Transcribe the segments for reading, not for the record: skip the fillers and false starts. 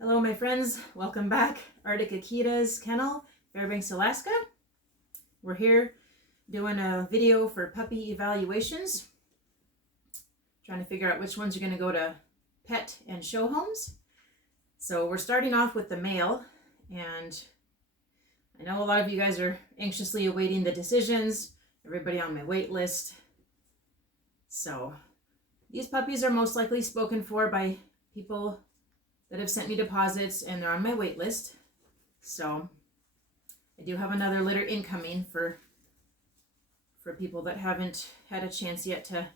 Hello my friends, welcome back. Arctic Akita's kennel, Fairbanks, Alaska. We're here doing a video for puppy evaluations. Trying to figure out which ones are going to go to pet and show homes. So we're starting off with the male, and I know a lot of you guys are anxiously awaiting the decisions. Everybody on my wait list. So these puppies are most likely spoken for by people that have sent me deposits, and they're on my wait list. So I do have another litter incoming for people that haven't had a chance yet to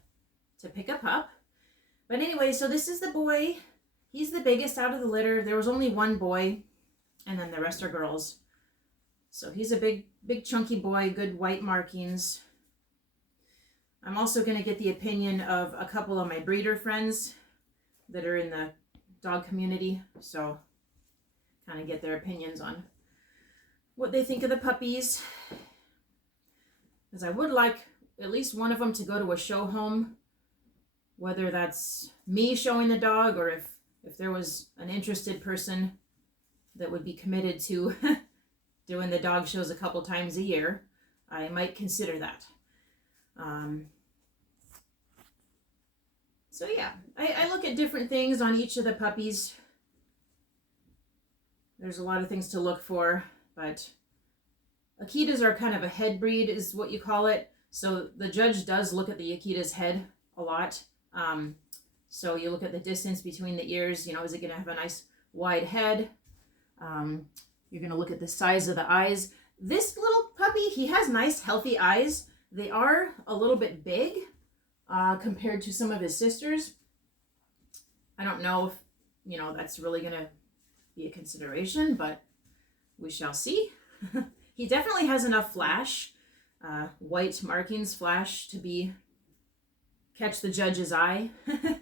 pick a pup. But anyway, so this is the boy. He's the biggest out of the litter. There was only one boy, and then the rest are girls. So he's a big chunky boy, good white markings. I'm also going to get the opinion of a couple of my breeder friends that are in the dog community, so kind of get their opinions on what they think of the puppies, because I would like at least one of them to go to a show home, whether that's me showing the dog or if there was an interested person that would be committed to doing the dog shows a couple times a year. I might consider that. So yeah, I look at different things on each of the puppies. There's a lot of things to look for, but Akitas are kind of a head breed is what you call it. So the judge does look at the Akita's head a lot. So you look at the distance between the ears, you know, is it going to have a nice wide head? You're going to look at the size of the eyes. This little puppy, he has nice healthy eyes. They are a little bit big. Compared to some of his sisters. I don't know if, you know, that's really going to be a consideration, but we shall see. He definitely has enough flash, white markings flash to catch the judge's eye. And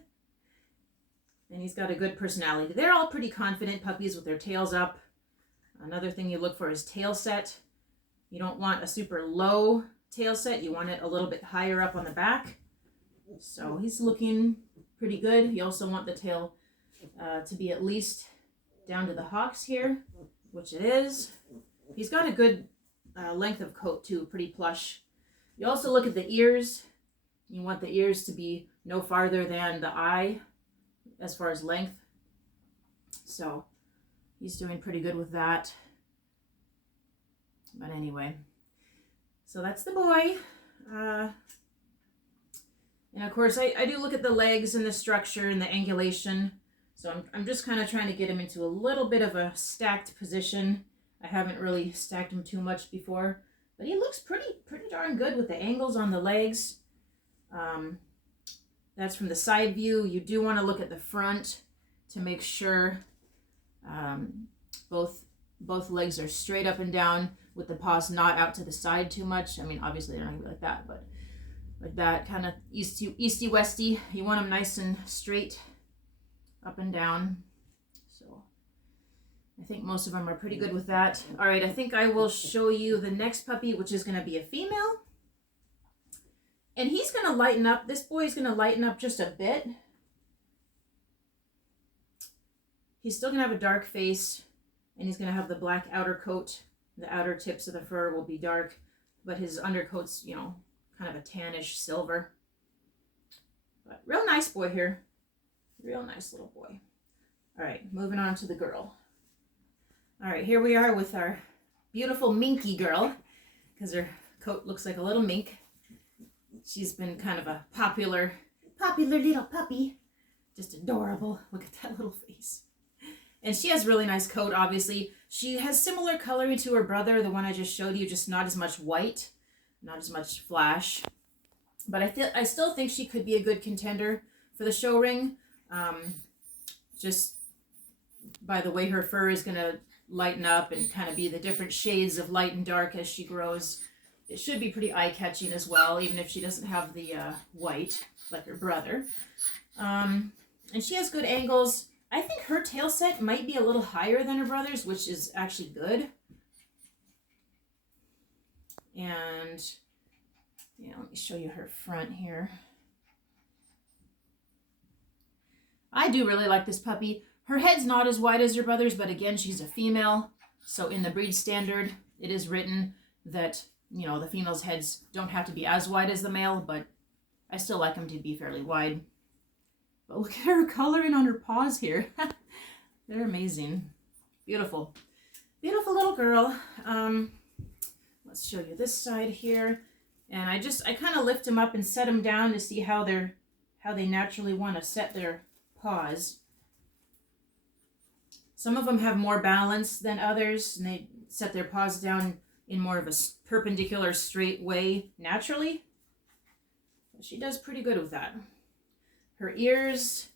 he's got a good personality. They're all pretty confident puppies with their tails up. Another thing you look for is tail set. You don't want a super low tail set. You want it a little bit higher up on the back. So he's looking pretty good. You also want the tail to be at least down to the hocks here, which it is. He's got a good length of coat too, pretty plush. You also look at the ears. You want the ears to be no farther than the eye as far as length. So he's doing pretty good with that. But anyway, so that's the boy. And of course, I do look at the legs and the structure and the angulation. So I'm just kind of trying to get him into a little bit of a stacked position. I haven't really stacked him too much before, but he looks pretty darn good with the angles on the legs. That's from the side view. You do want to look at the front to make sure both legs are straight up and down with the paws not out to the side too much. I mean, obviously they're not going to be like that, but like that, kind of easty westy. You want them nice and straight up and down. So I think most of them are pretty good with that. All right, I think I will show you the next puppy, which is going to be a female. And he's going to lighten up. This boy is going to lighten up just a bit. He's still going to have a dark face, and he's going to have the black outer coat. The outer tips of the fur will be dark, but his undercoat's, you know, kind of a tannish silver. But real nice boy here. Real nice little boy. All right, moving on to the girl. All right, here we are with our beautiful minky girl, because her coat looks like a little mink. She's been kind of a popular little puppy. Just adorable. Look at that little face. And she has really nice coat, obviously. She has similar coloring to her brother, the one I just showed you, just not as much white. Not as much flash, but I still think she could be a good contender for the show ring. Just by the way her fur is going to lighten up and kind of be the different shades of light and dark as she grows. It should be pretty eye-catching as well, even if she doesn't have the white like her brother. And she has good angles. I think her tail set might be a little higher than her brother's, which is actually good. And yeah, let me show you her front here. I do really like this puppy. Her head's not as wide as her brother's, but again, she's a female. So in the breed standard, it is written that, you know, the female's heads don't have to be as wide as the male, but I still like them to be fairly wide. But look at her coloring on her paws here. They're amazing. Beautiful. Beautiful little girl. Let's show you this side here. And I kind of lift them up and set them down to see how they naturally want to set their paws. Some of them have more balance than others, and they set their paws down in more of a perpendicular, straight way naturally. But she does pretty good with that. Her ears,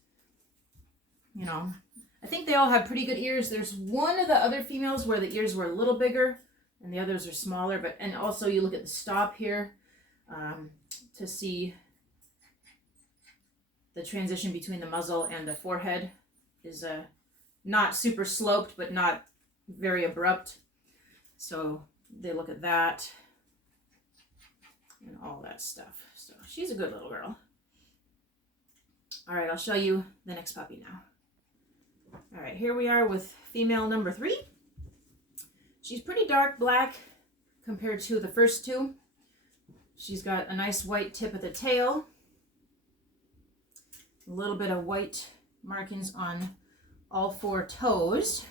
you know, I think they all have pretty good ears. There's one of the other females where the ears were a little bigger and the others are smaller. And also you look at the stop here to see the transition between the muzzle and the forehead is not super sloped, but not very abrupt. So they look at that and all that stuff. So she's a good little girl. All right, I'll show you the next puppy now. All right, here we are with female number 3. She's pretty dark black compared to the first two. She's got a nice white tip at the tail. A little bit of white markings on all 4 toes,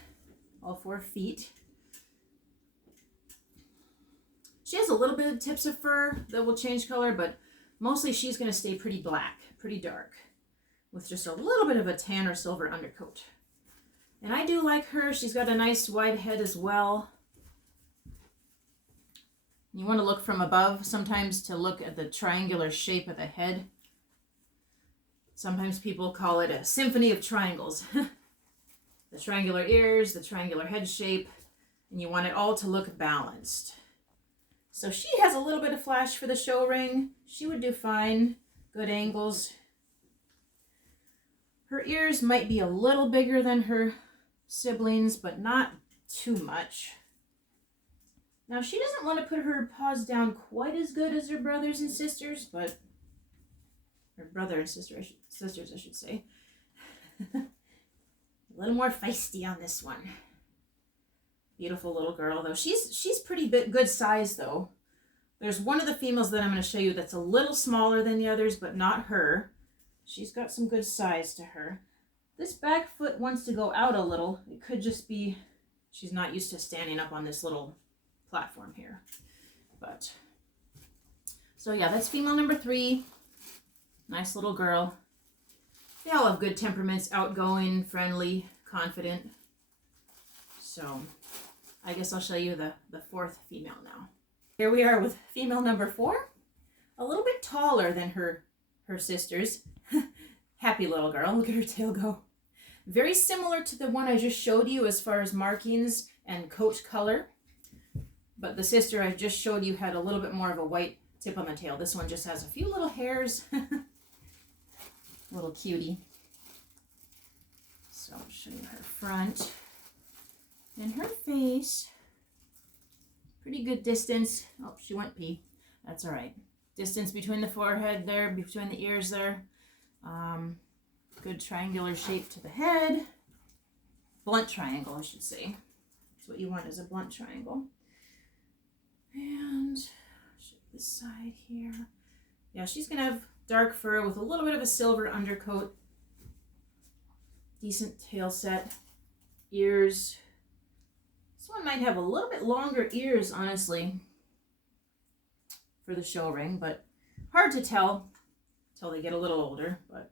all 4 feet. She has a little bit of tips of fur that will change color, but mostly she's going to stay pretty black, pretty dark, with just a little bit of a tan or silver undercoat. And I do like her. She's got a nice wide head as well. You want to look from above sometimes to look at the triangular shape of the head. Sometimes people call it a symphony of triangles. The triangular ears, the triangular head shape, and you want it all to look balanced. So she has a little bit of flash for the show ring. She would do fine. Good angles. Her ears might be a little bigger than her siblings, but not too much. Now she doesn't want to put her paws down quite as good as her brothers and sisters, but her brother and sisters, I should say. A little more feisty on this one. Beautiful little girl, though. She's pretty good size, though. There's one of the females that I'm going to show you that's a little smaller than the others, but not her. She's got some good size to her. This back foot wants to go out a little. It could just be she's not used to standing up on this little platform here. But so yeah, that's female number 3. Nice little girl. They all have good temperaments, outgoing, friendly, confident. So I guess I'll show you the 4th female now. Here we are with female number 4. A little bit taller than her sisters. Happy little girl. Look at her tail go. Very similar to the one I just showed you as far as markings and coat color. But the sister I just showed you had a little bit more of a white tip on the tail. This one just has a few little hairs. Little cutie. So I'll show you her front and her face. Pretty good distance. Oh, she went pee. That's all right. Distance between the forehead there, between the ears there. Good triangular shape to the head. Blunt triangle, I should say. That's what you want, is a blunt triangle. And show this side here. Yeah, she's going to have dark fur with a little bit of a silver undercoat. Decent tail set. Ears. This one might have a little bit longer ears, honestly, for the show ring, but hard to tell until they get a little older. But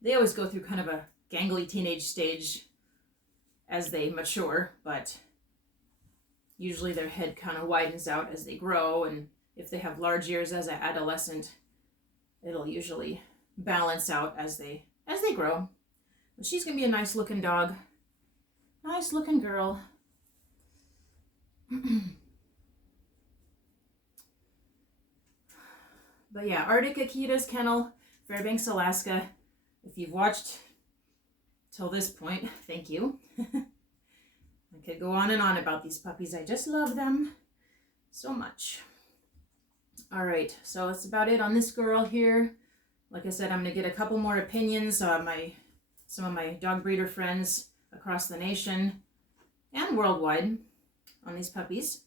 they always go through kind of a gangly teenage stage as they mature, but usually their head kind of widens out as they grow, and if they have large ears as an adolescent, it'll usually balance out as they grow. But she's gonna be a nice looking dog. Nice looking girl. But yeah, Arctic Akita's kennel, Fairbanks, Alaska. If you've watched till this point, thank you. I could go on and on about these puppies. I just love them so much. All right, so that's about it on this girl here. Like I said, I'm going to get a couple more opinions. My some of my dog breeder friends across the nation and worldwide on these puppies.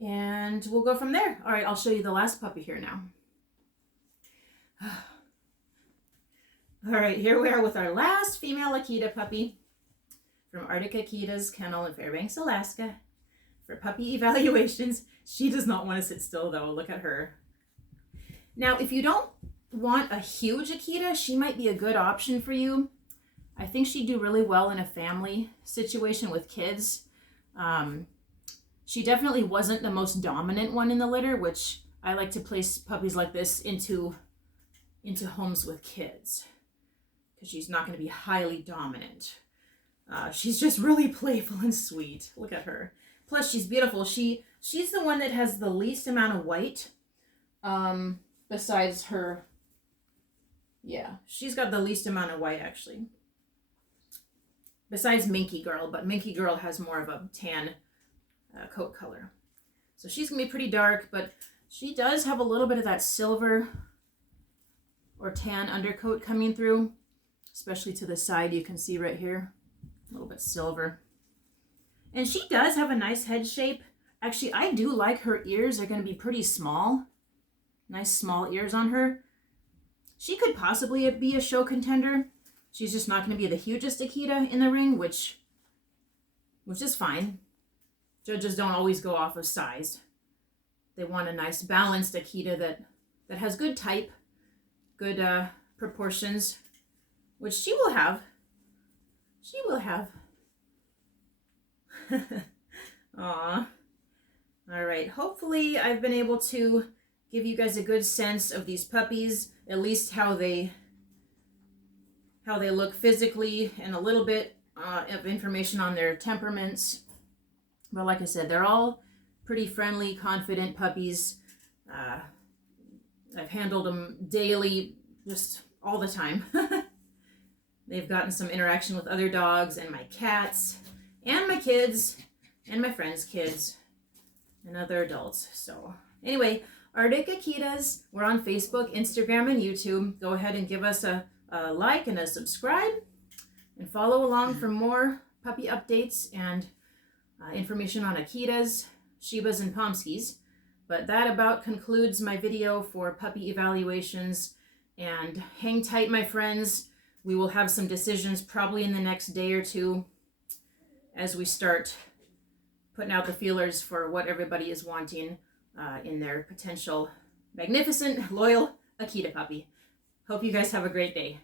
And we'll go from there. All right, I'll show you the last puppy here now. All right, here we are with our last female Akita puppy from Arctic Akitas Kennel in Fairbanks, Alaska for puppy evaluations. She does not want to sit still though. Look at her. Now, if you don't want a huge Akita, she might be a good option for you. I think she'd do really well in a family situation with kids. She definitely wasn't the most dominant one in the litter, which I like to place puppies like this into homes with kids, because she's not going to be highly dominant. She's just really playful and sweet. Look at her. Plus, she's beautiful. She's the one that has the least amount of white, besides her. Yeah, she's got the least amount of white, actually. Besides Minky Girl, but Minky Girl has more of a tan coat color. So she's going to be pretty dark, but she does have a little bit of that silver or tan undercoat coming through, especially to the side. You can see right here, a little bit silver. And she does have a nice head shape. Actually, I do like her ears. They're going to be pretty small. Nice small ears on her. She could possibly be a show contender. She's just not going to be the hugest Akita in the ring, which is fine. Judges don't always go off of size. They want a nice balanced Akita that has good type, good proportions, which she will have. She will have. Aw. All right. Hopefully I've been able to give you guys a good sense of these puppies, at least how they look physically, and a little bit of information on their temperaments. But like I said, they're all pretty friendly, confident puppies. I've handled them daily, just all the time. They've gotten some interaction with other dogs and my cats and my kids and my friends' kids and other adults. So anyway, Arctic Akitas, we're on Facebook, Instagram, and YouTube. Go ahead and give us a like and a subscribe, and follow along for more puppy updates and information on Akitas, Shibas, and Pomskis. But that about concludes my video for puppy evaluations. And hang tight, my friends. We will have some decisions probably in the next day or two as we start putting out the feelers for what everybody is wanting in their potential magnificent, loyal Akita puppy. Hope you guys have a great day.